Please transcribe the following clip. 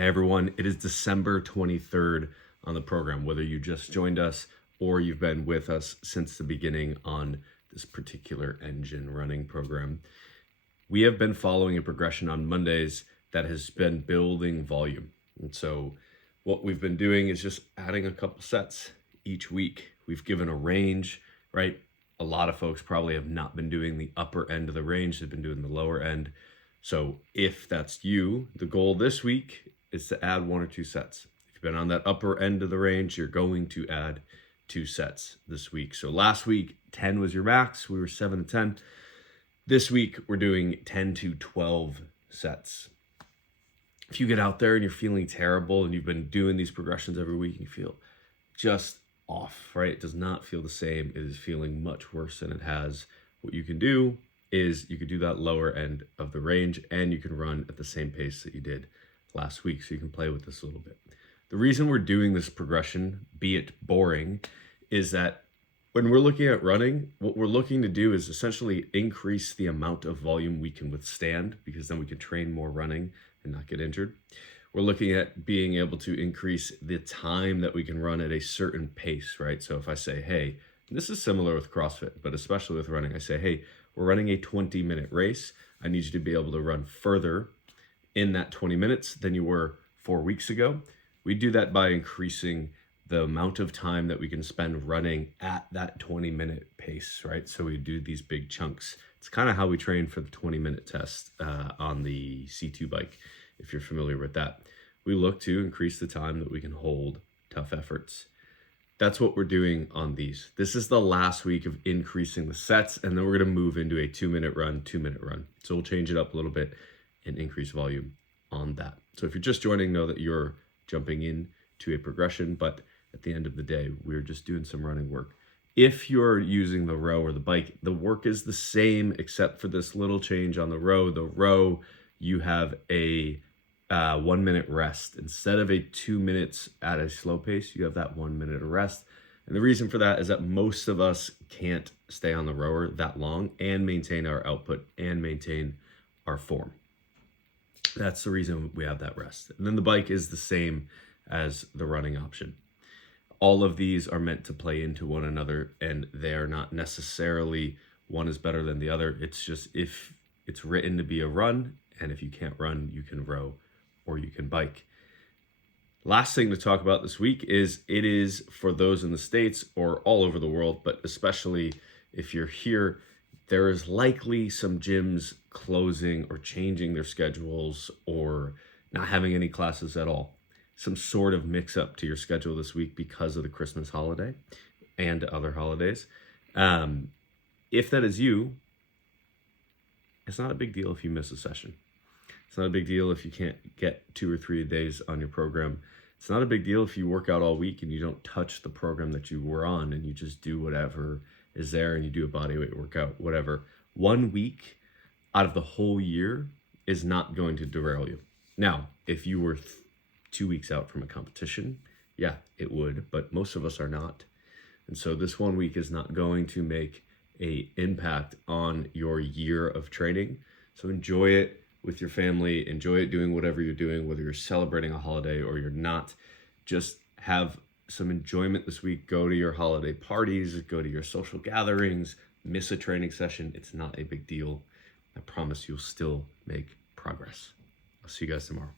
Hey everyone, it is December 23rd on the program. Whether you just joined us or you've been with us since the beginning on this particular engine running program, we have been following a progression on Mondays that has been building volume. And so what we've been doing is just adding a couple sets each week. We've given a range, right? A lot of folks probably have not been doing the upper end of the range, they've been doing the lower end. So if that's you, the goal this week is to add 1 or 2 sets. If you've been on that upper end of the range, you're going to add 2 sets this week. So last week, 10 was your max. We were 7 to 10. This week, we're doing 10 to 12 sets. If you get out there and you're feeling terrible and you've been doing these progressions every week and you feel just off, right? It does not feel the same. It is feeling much worse than it has. What you can do is you could do that lower end of the range and you can run at the same pace that you did last week, so you can play with this a little bit. The reason we're doing this progression, be it boring, is that when we're looking at running, what we're looking to do is essentially increase the amount of volume we can withstand, because then we can train more running and not get injured. We're looking at being able to increase the time that we can run at a certain pace, right? So if I say, hey, this is similar with CrossFit, but especially with running, I say, hey, we're running a 20-minute race. I need you to be able to run further in that 20 minutes than you were 4 weeks ago. We do that by increasing the amount of time that we can spend running at that 20-minute pace, right? So we do these big chunks. It's kind of how we train for the 20-minute test on the C2 bike, if you're familiar with that. We look to increase the time that we can hold tough efforts. That's what we're doing on these. This is the last week of increasing the sets, and then we're going to move into a 2-minute run, 2-minute run. So we'll change it up a little bit and increase volume on that. So if you're just joining, know that you're jumping in to a progression, but at the end of the day, we're just doing some running work. If you're using the row or the bike, the work is the same except for this little change on the row. The row, you have a 1-minute rest. Instead of a 2 minutes at a slow pace, you have that 1 minute of rest. And the reason for that is that most of us can't stay on the rower that long and maintain our output and maintain our form. That's the reason we have that rest. And then the bike is the same as the running option. All of these are meant to play into one another, and they're not necessarily one is better than the other. It's just if it's written to be a run, and if you can't run, you can row or you can bike. Last thing to talk about this week is it is for those in the States or all over the world, but especially if you're here, there is likely some gyms closing or changing their schedules or not having any classes at all. Some sort of mix up to your schedule this week because of the Christmas holiday and other holidays. If that is you, it's not a big deal if you miss a session. It's not a big deal if you can't get 2 or 3 days on your program. It's not a big deal if you work out all week and you don't touch the program that you were on and you just do whatever is there and you do a bodyweight workout, whatever. 1 week out of the whole year is not going to derail you. Now, if you were 2 weeks out from a competition, yeah, it would, but most of us are not. And so this 1 week is not going to make an impact on your year of training. So enjoy it with your family, enjoy it doing whatever you're doing, whether you're celebrating a holiday or you're not. Just have some enjoyment this week. Go to your holiday parties, go to your social gatherings, miss a training session. It's not a big deal. I promise you'll still make progress. I'll see you guys tomorrow.